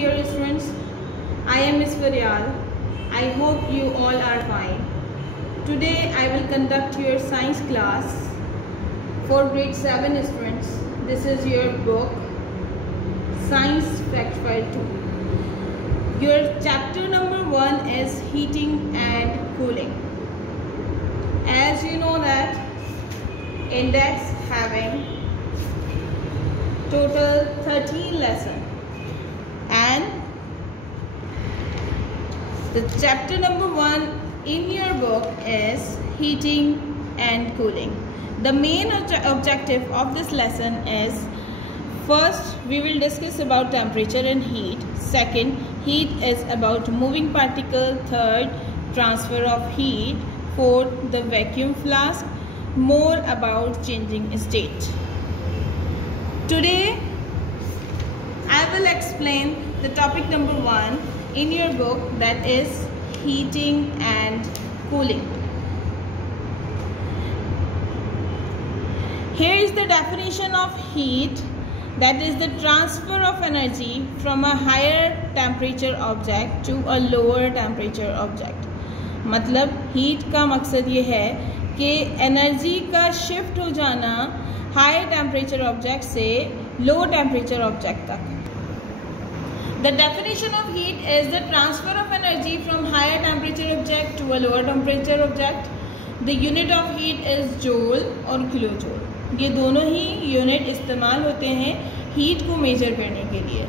dear students. I am Ms. Faryal. I hope you all are fine. Today I will conduct your science class for grade 7 students. This is your book Science Fact File 2. Your chapter number 1 is heating and cooling. As you know that index having total 13 lessons and the chapter number 1 in your book is heating and cooling. The main objective of this lesson is, first we will discuss about temperature and heat. Second, heat is about moving particle. Third, transfer of heat. Fourth, the vacuum flask. More about changing state. Today I will explain the topic number 1 in your book, that is heating and cooling. Here is the definition of heat, that is the transfer of energy from a higher temperature object to a lower temperature object. मतलब heat का मकसद ये है कि energy का shift हो जाना high temperature object से लो टेम्परेचर ऑब्जेक्ट तक. The definition of heat is the transfer of energy from higher temperature object to a lower temperature object. The unit of heat is joule और किलोजोल. ये दोनों ही unit इस्तेमाल होते हैं heat को major करने के लिए.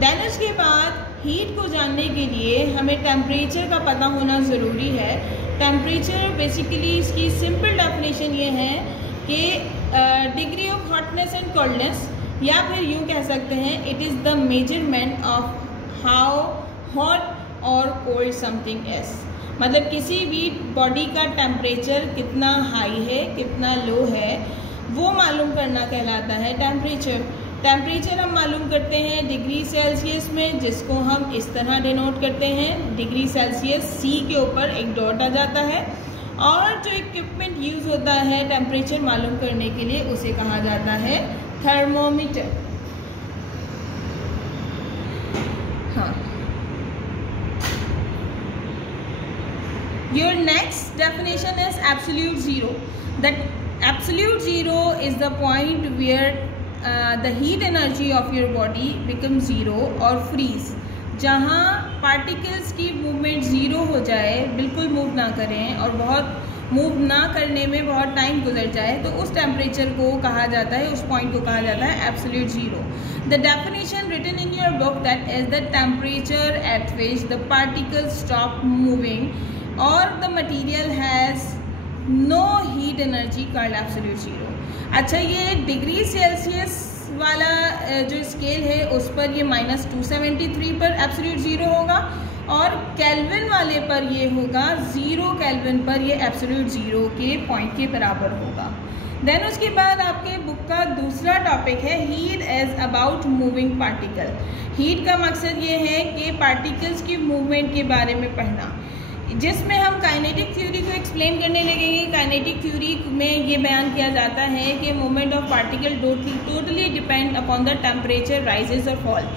देन उसके बाद हीट को जानने के लिए हमें टेम्परेचर का पता होना ज़रूरी है. टेम्परेचर बेसिकली इसकी सिंपल डेफिनेशन ये है कि degree of hotness and coldness, या फिर यूँ कह सकते हैं it is the measurement of how hot और कोल्ड समथिंग इज. मतलब किसी भी बॉडी का टेम्परेचर कितना हाई है कितना लो है वो मालूम करना कहलाता है टेम्परेचर. टेम्परेचर हम मालूम करते हैं डिग्री सेल्सियस में, जिसको हम इस तरह डिनोट करते हैं. डिग्री सेल्सियस सी के ऊपर एक डॉट आ जाता है, और जो इक्विपमेंट यूज़ होता है टेम्परेचर मालूम करने के लिए उसे कहा जाता है थर्मोमीटर. हाँ. Your next definition is absolute zero. That absolute zero is the point where the heat energy of your body becomes zero or freeze. जहाँ पार्टिकल्स की मूवमेंट ज़ीरो हो जाए, बिल्कुल मूव ना करें और बहुत मूव ना करने में बहुत टाइम गुजर जाए, तो उस टेम्परेचर को कहा जाता है, उस पॉइंट को कहा जाता है absolute zero. The definition written in your book that is the temperature at which the particles stop moving और the material has no heat energy called absolute zero. अच्छा, ये डिग्री सेल्सियस वाला जो स्केल है उस पर ये -273 पर एब्सोल्यूट ज़ीरो होगा, और केल्विन वाले पर ये होगा 0 केल्विन पर ये एब्सोल्यूट ज़ीरो के पॉइंट के बराबर होगा. देन उसके बाद आपके बुक का दूसरा टॉपिक है heat as about moving particle. Heat का मकसद ये है कि पार्टिकल्स की मूवमेंट के बारे में पढ़ना, जिसमें हम काइनेटिक थ्योरी को एक्सप्लेन करने लगेंगे. काइनेटिक थ्योरी में ये बयान किया जाता है कि movement of particle totally depend upon the temperature rises और फॉल.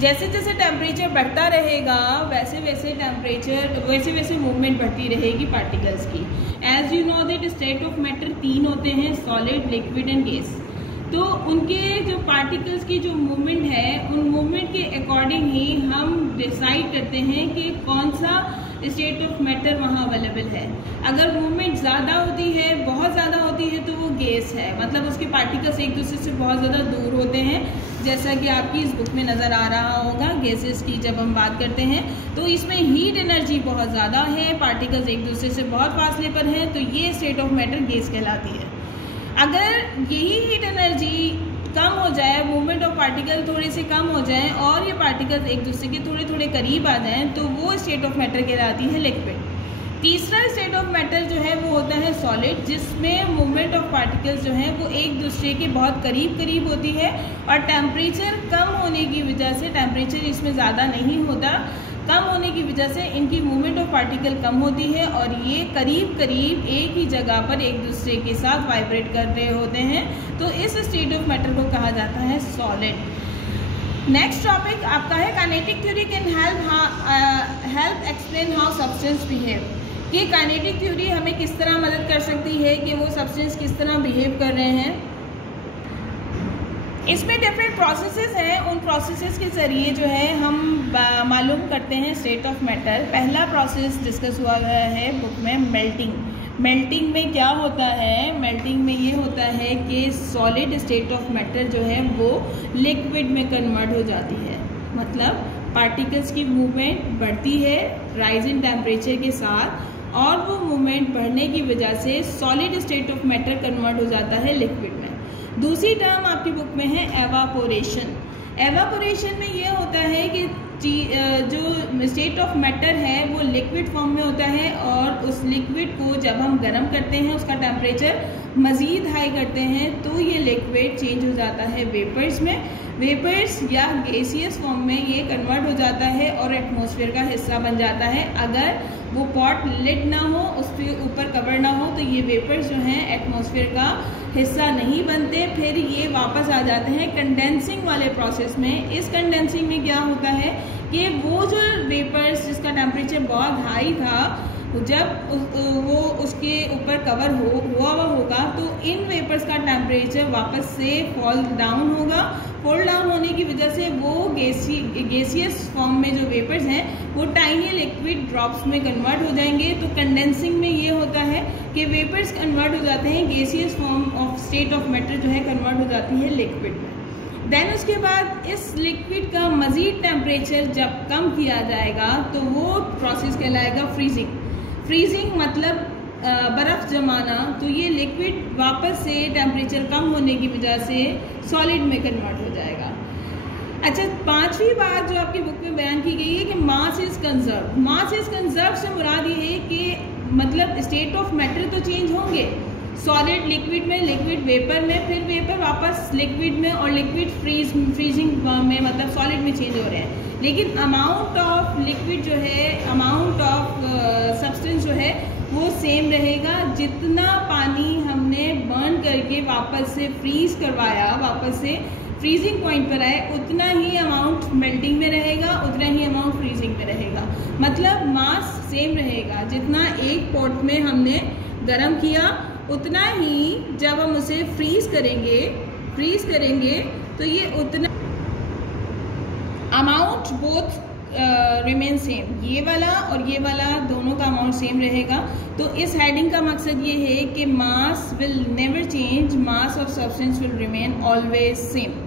जैसे जैसे टेम्परेचर बढ़ता रहेगा वैसे वैसे मूवमेंट बढ़ती रहेगी पार्टिकल्स की. As you know that state of matter 3 होते हैं, सॉलिड, लिक्विड एंड गैस. तो उनके जो पार्टिकल्स की जो मूवमेंट है उन मूवमेंट के अकॉर्डिंग ही हम डिसाइड करते हैं कि कौन सा स्टेट ऑफ मैटर वहाँ अवेलेबल है. अगर मूवमेंट ज़्यादा होती है, बहुत ज़्यादा होती है, तो वो गैस है. मतलब उसके पार्टिकल्स एक दूसरे से बहुत ज़्यादा दूर होते हैं, जैसा कि आपकी इस बुक में नज़र आ रहा होगा. गैसेस की जब हम बात करते हैं तो इसमें हीट एनर्जी बहुत ज़्यादा है, पार्टिकल्स एक दूसरे से बहुत फासले पर हैं, तो ये स्टेट ऑफ मैटर गैस कहलाती है. अगर यही हीट एनर्जी कम हो जाए, मूवमेंट ऑफ पार्टिकल थोड़े से कम हो जाए और ये पार्टिकल्स एक दूसरे के थोड़े थोड़े करीब आ जाएं, तो वो स्टेट ऑफ मैटर कहलाती है लिक्विड. तीसरा स्टेट ऑफ मैटर जो है वो होता है सॉलिड, जिसमें मूवमेंट ऑफ पार्टिकल्स जो हैं वो एक दूसरे के बहुत करीब होती है, और टेम्परेचर कम होने की वजह से, टेम्परेचर इसमें ज़्यादा नहीं होता, कम होने की वजह से इनकी मूवमेंट ऑफ पार्टिकल कम होती है, और ये करीब एक ही जगह पर एक दूसरे के साथ वाइब्रेट कर रहे होते हैं. तो इस स्टेट ऑफ मैटर को कहा जाता है सॉलिड. नेक्स्ट टॉपिक आपका है kinetic theory can help explain how substance behave. कि काइनेटिक थ्योरी हमें किस तरह मदद कर सकती है कि वो सब्सटेंस किस तरह बिहेव कर रहे हैं। इसमें डिफरेंट प्रोसेसेस हैं, उन प्रोसेसेस के ज़रिए जो है हम मालूम करते हैं स्टेट ऑफ मैटर। पहला प्रोसेस डिस्कस हुआ गया है बुक में मेल्टिंग। मेल्टिंग में क्या होता है? मेल्टिंग में ये होता है कि सॉलिड स्टेट ऑफ मैटर जो है वो लिक्विड में कन्वर्ट हो जाती है। मतलब पार्टिकल्स की मूवमेंट बढ़ती है राइज इन टेम्परेचर के साथ, और वो मूवमेंट बढ़ने की वजह से solid state of matter convert हो जाता है लिक्विड में। दूसरी टर्म आपकी बुक में है एवापोरेशन। एवापोरेशन में ये होता है कि जो स्टेट ऑफ मैटर है वो लिक्विड फॉर्म में होता है, और उस लिक्विड को जब हम गर्म करते हैं, उसका टेम्परेचर मज़ीद हाई करते हैं, तो ये लिक्विड चेंज हो जाता है वेपर्स में। वेपर्स या गैसियस फॉर्म में ये कन्वर्ट हो जाता है और एटमॉस्फेयर का हिस्सा बन जाता है। अगर वो पॉट लिड ना हो, उसके ऊपर कवर ना हो, तो ये वेपर्स जो हैं एटमॉस्फेयर का हिस्सा नहीं बनते, फिर ये वापस आ जाते हैं कंडेंसिंग वाले प्रोसेस में। इस कंडेंसिंग में क्या होता है कि वो जो वेपर्स जिसका टेम्परेचर बहुत हाई था, जब वो उसके ऊपर कवर हुआ होगा, तो इन वेपर्स का टेम्परेचर वापस से फॉल डाउन होगा। फॉल डाउन होने की वजह से वो गैसियस फॉर्म में जो वेपर्स हैं वो टाइनी लिक्विड ड्रॉप्स में कन्वर्ट हो जाएंगे। तो कंडेंसिंग में ये होता है कि वेपर्स कन्वर्ट हो जाते हैं, gaseous form of state of matter जो है कन्वर्ट हो जाती है लिक्विड में। देन उसके बाद इस लिक्विड का मज़ीद टेम्परेचर जब कम किया जाएगा तो वो प्रोसेस कहलाएगा फ्रीजिंग। फ्रीजिंग मतलब बर्फ़ जमाना। तो ये लिक्विड वापस से टेम्परेचर कम होने की वजह से सॉलिड में कन्वर्ट हो जाएगा। अच्छा, पांचवी बात जो आपकी बुक में बयान की गई है कि mass is conserve. Mass is conserve से मुराद ये है कि मतलब स्टेट ऑफ मैटर तो चेंज होंगे, सॉलिड लिक्विड में, लिक्विड वेपर में, फिर वेपर वापस लिक्विड में, और लिक्विड फ्रीजिंग में मतलब सॉलिड में चेंज हो रहे हैं, लेकिन अमाउंट ऑफ लिक्विड जो है, अमाउंट ऑफ सब्सटेंस जो है वो सेम रहेगा। जितना पानी हमने बर्न करके वापस से फ्रीज करवाया, वापस से फ्रीजिंग पॉइंट पर आए, उतना ही अमाउंट मेल्टिंग में रहेगा, उतना ही अमाउंट फ्रीजिंग में रहेगा। मतलब मास सेम रहेगा। जितना एक पॉट में हमने गर्म किया, उतना ही जब हम उसे फ्रीज करेंगे तो ये उतना अमाउंट बोथ रिमेन सेम। ये वाला और ये वाला दोनों का अमाउंट सेम रहेगा। तो इस हेडिंग का मकसद ये है कि mass will never change, mass of substance will remain always same.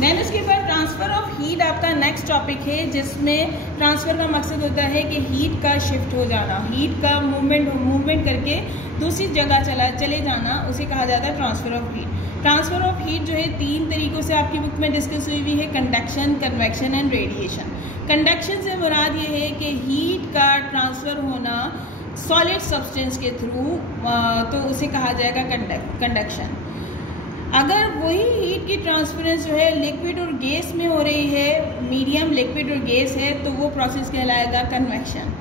Then उसके बाद ट्रांसफ़र ऑफ हीट आपका नेक्स्ट टॉपिक है, जिसमें ट्रांसफ़र का मकसद होता है कि हीट का शिफ्ट हो जाना, हीट का मूवमेंट करके दूसरी जगह चले जाना, उसे कहा जाता है transfer of heat. Transfer of heat जो है 3 तरीक़ों से आपकी बुक में डिस्कस हुई है, conduction, convection and radiation. Conduction से मुराद ये है कि हीट का ट्रांसफ़र होना सॉलिड सब्सटेंस के थ्रू, तो उसे कहा जाएगा कंडक्शन। अगर वही हीट की ट्रांसफरेंस जो है लिक्विड और गैस में हो रही है, मीडियम लिक्विड और गैस है, तो वो प्रोसेस कहलाएगा कन्वेक्शन।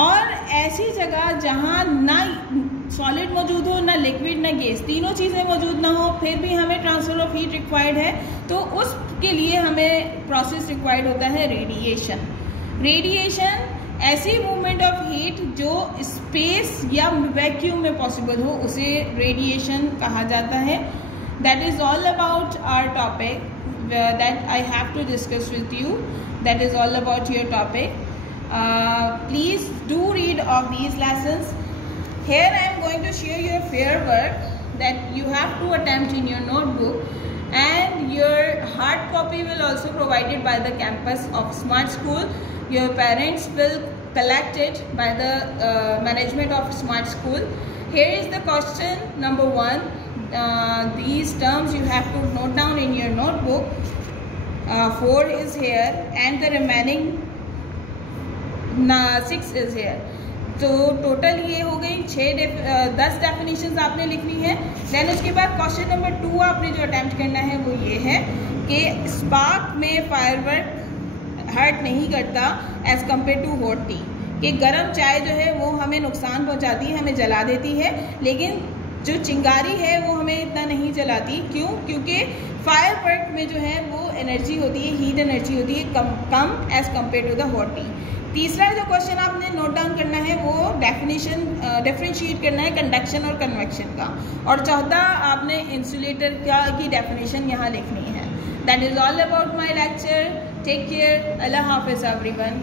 और ऐसी जगह जहाँ ना सॉलिड मौजूद हो, ना लिक्विड, ना गैस, तीनों चीज़ें मौजूद ना हो, फिर भी हमें ट्रांसफ़र ऑफ हीट रिक्वायर्ड है, तो उसके लिए हमें प्रोसेस रिक्वायर्ड होता है रेडिएशन। रेडिएशन ऐसी मूवमेंट ऑफ हीट जो स्पेस या वैक्यूम में पॉसिबल हो, उसे रेडिएशन कहा जाता है। That is all about our topic that I have to discuss with you. That is all about your topic. Please do read of these lessons. Here I am going to share your fair work that you have to attempt in your notebook, and your hard copy will also provided by the campus of Smart School. Your parents will collect it by the management of Smart School. Here is the question number 1. These terms you have to note down in your notebook. 4 is here and the remaining 6 is here. तो total ये हो गई 10 definitions आपने लिखनी है। Then उसके बाद question number 2 आपने जो अटेम्प्ट करना है वो ये है कि स्पार्क में फायरवर्क हर्ट नहीं करता as compare to hot tea. कि गर्म चाय जो है वो हमें नुकसान पहुंचाती है, हमें जला देती है, लेकिन जो चिंगारी है वो हमें इतना नहीं जलाती। क्यों? क्योंकि फायर प्रोडक्ट में जो है वो एनर्जी होती है, हीट एनर्जी होती है कम as compare to the hot tea. तीसरा जो क्वेश्चन आपने नोट डाउन करना है वो डिफरेंशिएट करना है कंडक्शन और कन्वेक्शन का, और चौथा आपने इंसुलेटर की डेफिनेशन यहाँ लिखनी है। That is all about my lecture. Take care. Allah हाफिज़ एवरीवन।